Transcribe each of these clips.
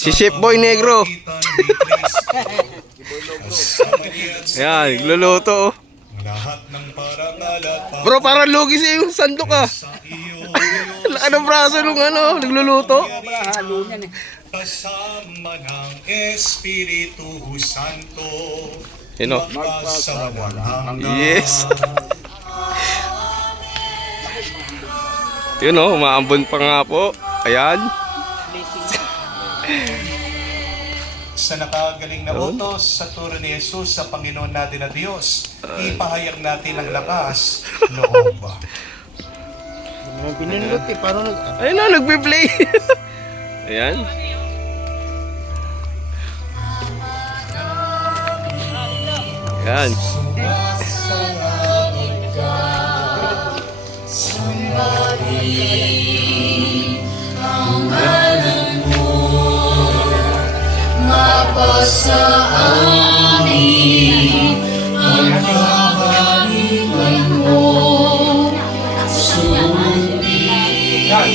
Si Chef Boy Negro. Yan, nagluluto. Bro, parang lugi sa yung sandok ah. Laka ng braso nung ano, nagluluto. Kasama ng Espiritu Santo. Sino? Yes. Yun o, umaambon pa nga po. Ayan. Sa nakagaling na utos sa turo ni Jesus sa Panginoon natin na Diyos, ipahayag natin ang lakas loob. Pinindot eh, parang Ayun na, nagbe-play. Ayan. Ayan. Mapasa amin ang kaharian mo, sundin ang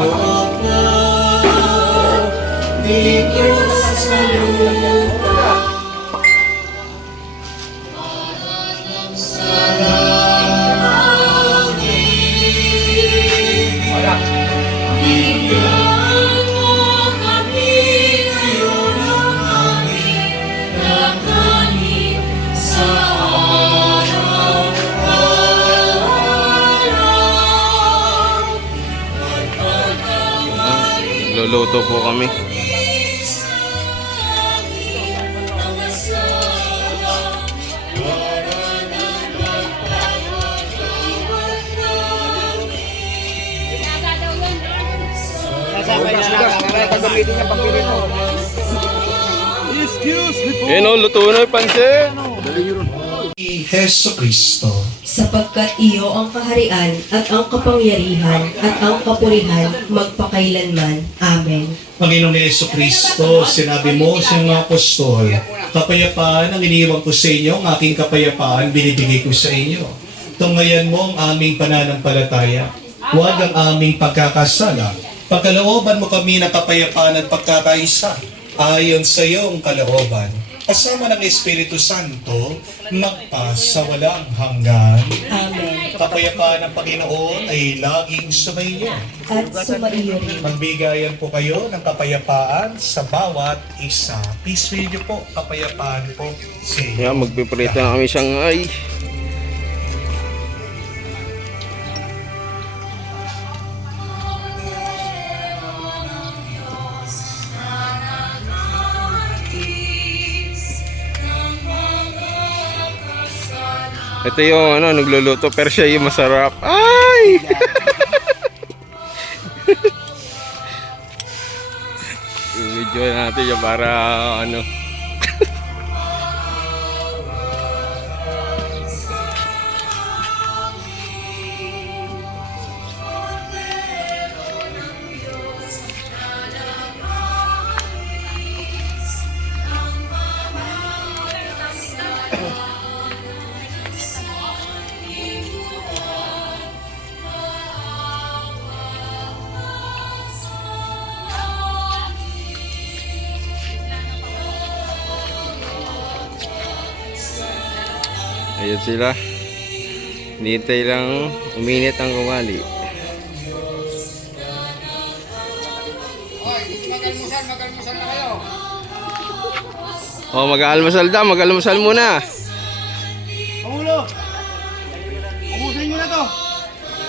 loob mo dito sa lupa. Sa langit, bigyan mo kami ngayon ng aming kakanin sa araw-araw. At pagkawain Luluto po kami. sa aming mga sala, wala nang magpapagawad namin. kasama niya na. Kaya gagamitin niya pagpirin mo. Ayun o, luto na yung pansin. Heso Kristo, Sapagkat iyo ang kaharian at ang kapangyarihan at ang kapurihan magpakailanman. Amen. Panginoong Heso Kristo, sinabi mo sa mga apostol, kapayapaan ang iniwan ko sa inyo, ang aking kapayapaan binibigay ko sa inyo. Tunghayan mo ang aming pananampalataya, huwag ang aming pagkakasala. Pagkalooban mo kami ng kapayapaan at pagkakaisa, ayon sa iyong kalooban. Kasama ng Espiritu Santo, magpa sa walang hanggan. Amen. Kapayapaan ng Panginoon ay laging sumainyo. At sumaiyo rin. Magbigayan po kayo ng kapayapaan sa bawat isa. Peace with you po, kapayapaan po sa inyo. Ayan, magpiprito na kami Shanghai. Ito yung ano, nagluluto pero siya yung masarap. Ay! Video natin yung para ano. Ayun sila. Hinihintay lang uminit ang kawali. Oh, mag-aalmusal daw, mag-almusal muna. Pangulo! Ubusin mo na to!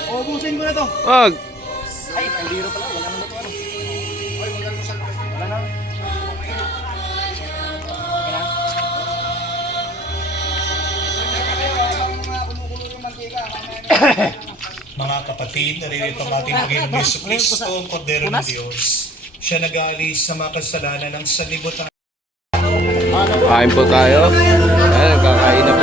Ubusin ko na to! Wag. Ay, kaldero pala. Wala naman to ano. Ay, mag-almusal na kayo. Wala na. Mga kapatid, naririto ang ating Panginoong Yesu Kristo, ang Kordero ng Diyos. Siya nag-aalis sa mga kasalanan ng sanlibutan. Kain po tayo. Ayan, nagkakain na po